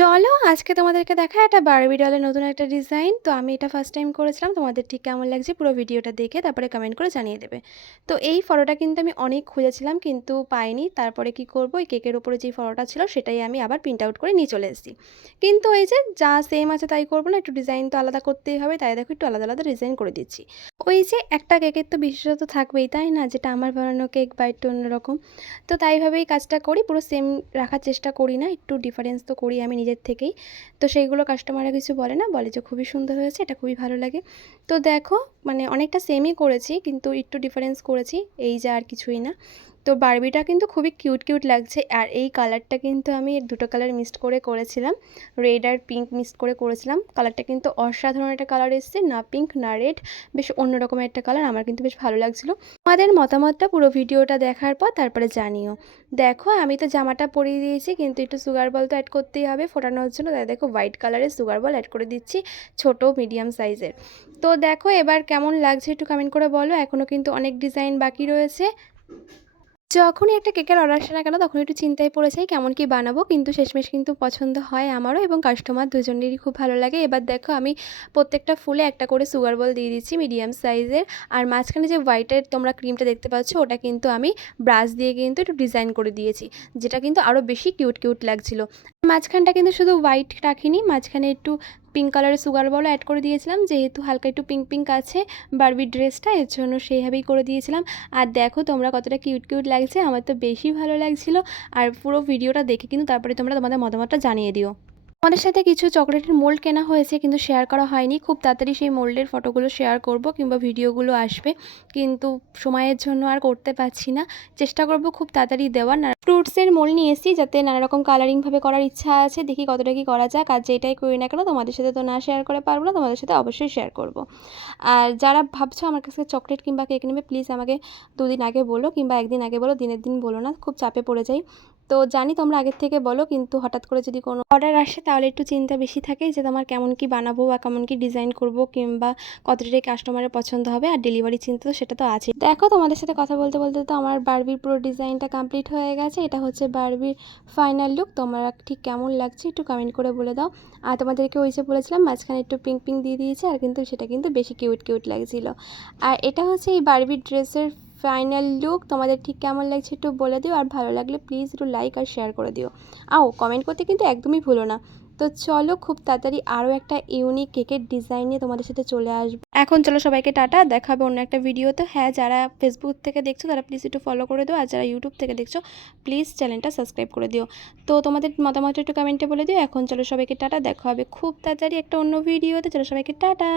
চলো আজকে তোমাদেরকে দেখাই একটা বারবি ডলের নতুন একটা ডিজাইন। তো আমি এটা ফার্স্ট টাইম করেছিলাম, তোমাদের ঠিক কেমন লাগছে পুরো ভিডিওটা দেখে তারপরে কমেন্ট করে জানিয়ে দেবে। তো এই ফটোটা কিন্তু আমি অনেক খুঁজেছিলাম কিন্তু পাইনি। তারপরে কি করব, এই কেকের উপরে যেই ফটোটা ছিল সেটাই আমি আবার প্রিন্ট আউট করে নিয়ে চলে এসেছি। কিন্তু এই যে যা সেম আছে তাই করবো না, একটু ডিজাইন তো আলাদা করতেই হবে, তাই দেখো একটু আলাদা আলাদা ডিজাইন করে দিচ্ছি। ওই যে একটা কেকের তো বিশেষত থাকবেই তাই না, যেটা আমার বানানো কেক বা একটু অন্যরকম। তো তাইভাবেই কাজটা করি, পুরো সেম রাখার চেষ্টা করি না, একটু ডিফারেন্স তো করি আমি নিজের থেকেই। তো সেইগুলো কাস্টমাররা কিছু বলে না, বলে যে খুবই সুন্দর হয়েছে, এটা খুবই ভালো লাগে। তো দেখো মানে অনেকটা সেমই করেছি কিন্তু একটু ডিফারেন্স করেছি, এই যে আর কিছুই না। তো বারবিটা কিন্তু খুবই কিউট কিউট লাগছে। আর এই কালারটা কিন্তু আমি দুটো কালার মিক্সড করে করেছিলাম, রেড আর পিঙ্ক মিক্সড করে করেছিলাম। কালারটা কিন্তু অসাধারণ একটা কালার এসছে, না পিঙ্ক না রেড, বেশ অন্যরকমের একটা কালার, আমার কিন্তু বেশ ভালো লাগছিলো। তোমাদের মতামতটা পুরো ভিডিওটা দেখার পর তারপরে জানিও। দেখো আমি তো জামাটা পরিয়ে দিয়েছি কিন্তু একটু সুগার বল তো অ্যাড করতেই হবে ফোটানোর জন্য, তাই দেখো হোয়াইট কালারের সুগার বল অ্যাড করে দিচ্ছি, ছোট মিডিয়াম সাইজের। তো দেখো এবার কেমন লাগছে একটু কমেন্ট করে বলো, এখনও কিন্তু অনেক ডিজাইন বাকি রয়েছে। যখনই একটা কেকের অর্ডার আসে না কেন তখন একটু চিন্তায় পড়ে যাই কেমন কি বানাবো, কিন্তু শেষমেশ কিন্তু পছন্দ হয় আমারও এবং কাস্টমার দুজনেরই খুব ভালো লাগে। এবার দেখো আমি প্রত্যেকটা ফুলে একটা করে সুগার বল দিয়ে দিচ্ছি মিডিয়াম সাইজের। আর মাঝখানে যে হোয়াইটের তোমরা ক্রিমটা দেখতে পাচ্ছ ওটা কিন্তু আমি ব্রাশ দিয়ে কিন্তু একটু ডিজাইন করে দিয়েছি, যেটা কিন্তু আরও বেশি কিউট কিউট লাগছিলো। মাঝখানটা কিন্তু শুধু হোয়াইট রাখিনি, মাঝখানে একটু পিঙ্ক কালারের সুগার বলও অ্যাড করে দিয়েছিলাম, যেহেতু হালকা একটু পিঙ্ক পিঙ্ক আছে বারবির ড্রেসটা, এর জন্য সেইভাবেই করে দিয়েছিলাম। আর দেখো তোমরা কতটা কিউট কিউট লাগছে, আমার তো বেশি ভালো লাগছিলো। আর পুরো ভিডিওটা দেখে কিন্তু তারপরে তোমরা তোমাদের মতামতটা জানিয়ে দিও। আমাদের সাথে কিছু চকলেটের মোল্ড কেনা হয়েছে কিন্তু শেয়ার করা হয়নি, খুব তাড়াতাড়ি সেই মোল্ডের ফটোগুলো শেয়ার করব কিংবা ভিডিওগুলো আসবে, কিন্তু সময়ের জন্য আর করতে পারছি না। চেষ্টা করব খুব তাড়াতাড়ি দেওয়ার। না ফ্রুটসের মোল্ড নিয়ে এসেছি, যাতে নানা রকম কালারিংভাবে করার ইচ্ছা আছে, দেখি কতটা কি করা যাক। আর যেটাই করি না কেন তোমাদের সাথে তো না শেয়ার করে পারবো না, তোমাদের সাথে অবশ্যই শেয়ার করব। আর যারা ভাবছো আমার কাছে চকলেট কিংবা কেক নেবে, প্লিজ আমাকে দুদিন আগে বলো কিংবা একদিন আগে বলো, দিনের দিন বলো না, খুব চাপে পড়ে যাই। তো জানি তোমরা আগের থেকে বলো, কিন্তু হঠাৎ করে যদি কোনো অর্ডার আসে তাহলে একটু চিন্তা বেশি থাকে যে তোমার কেমন কি বানাবো বা কেমন কি ডিজাইন করব কিংবা কতটাই কাস্টমারের পছন্দ হবে। আর ডেলিভারি চিন্তা তো সেটা তো আছে। দেখো তোমাদের সাথে কথা বলতে বলতে তো আমার বারবির পুরো ডিজাইনটা কমপ্লিট হয়ে গেছে। এটা হচ্ছে বারবির ফাইনাল লুক। তোমরা ঠিক কেমন লাগছে একটু কমেন্ট করে বলে দাও। আর তোমাদেরকে ওই যে বলেছিলাম মাঝখানে একটু পিঙ্ক পিঙ্ক দিয়ে দিয়েছে, আর কিন্তু সেটা কিন্তু বেশি কিউট কিউট লাগছিল। আর এটা হচ্ছে এই বারবির ড্রেসের ফাইনাল লুক। তোমাদের ঠিক কেমন লাগছে একটু বলে দিও, আর ভালো লাগলে প্লিজ একটু লাইক আর শেয়ার করে দিও। কমেন্ট করতে কিন্তু একদমই ভুলো না। তো চলো খুব তাড়াতাড়ি আরও একটা ইউনিক কেকের ডিজাইন নিয়ে তোমাদের সাথে চলে আসবে। এখন চলো সবাইকে টাটা, দেখা হবে অন্য একটা ভিডিওতে। হ্যাঁ, যারা ফেসবুক থেকে দেখছো তারা প্লিজ একটু ফলো করে দিও, আর যারা ইউটিউব থেকে দেখছো প্লিজ চ্যানেলটা সাবস্ক্রাইব করে দিও। তো তোমাদের মতামত একটু কমেন্টে বলে দিও। এখন চলো সবাইকে টাটা, দেখা হবে খুব তাড়াতাড়ি একটা অন্য ভিডিওতে। চলো সবাইকে টাটা।